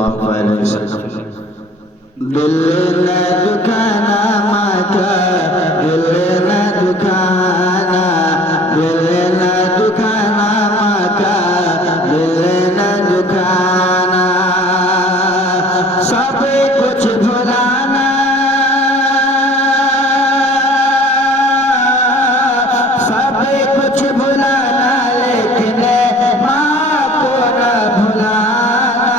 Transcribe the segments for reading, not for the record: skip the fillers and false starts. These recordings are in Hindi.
सल्लल्लाहु अलैहि वसल्लम। दिल न दुखाना माँ का, दिल न दुखाना, दिल न दुखाना माँ का, दिल न दुखाना। सब कुछ भुलाना, सब कुछ भुलाना, लेकिन माँ को न भुलाना।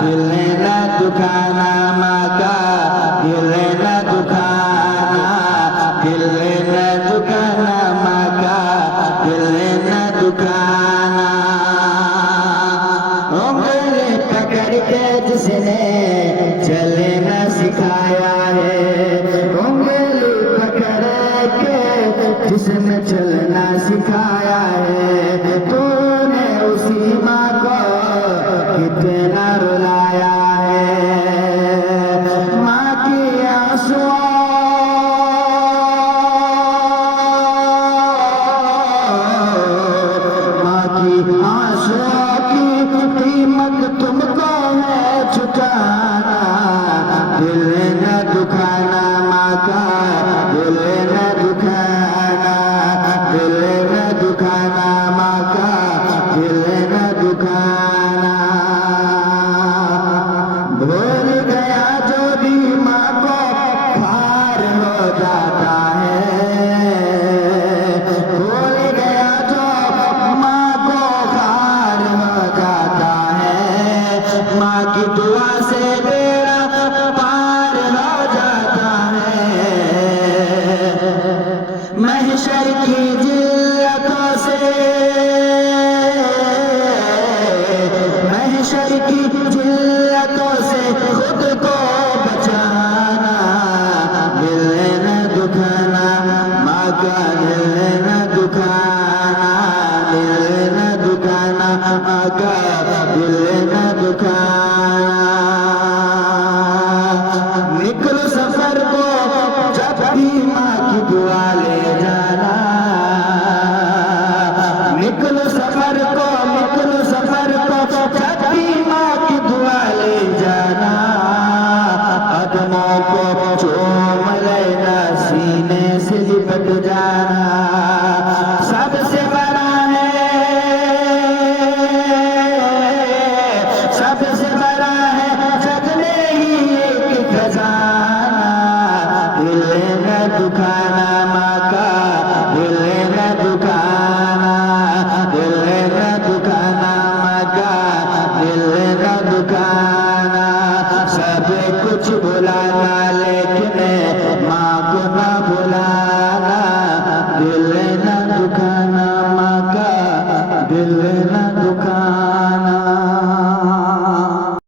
दिल न दुखाना माँ का, दिल न दुखाना, दिल न दुखाना माँ का, दिल न दुखाना। उंगली पकड़ के जिसने चलना सिखाया है, उंगली पकड़ के जिसने चलना सिखाया है, तूने उसी माँ को कितना रुलाया है। माँ की आंसुओं, माँ की आंसुओं की कीमत तुमको है चुकाना। दिल न दुखाना माँ का, दिल न दुखाना, दिल न दुखाना माँ का, दिल न दुखाना। भूल गया जो भी माँ को खार हो जाता है, भूल गया जो माँ को खार हो जाता है। माँ की दुआ से बेड़ा पार हो जाता है। महशर की जिल्लतों से, महशर की जिल्लतों से खुद को बचाना। दिल न दुखाना माँ का, दिल न दुखाना, दिल न दुखाना माँ का, दिल न दुखाना। निकलो सफर को जब भी माँ की दुआ ले जाना। निकलो सफर को, निकलो सफर को जब भी माँ की दुआ ले जाना। कदमों को चूम लेना, सीने से लिपट जाना। सबसे बड़ा है, सबसे बड़ा है जग में ही एक खजाना। दिल न दुखाना माँ का, दिल न दुखाना, दिल न दुखाना माँ का, दिल न दुखाना। सब कुछ भुलाना, लेकिन माँ को न भुलाना। दिल न दुखाना माँ का, दिल न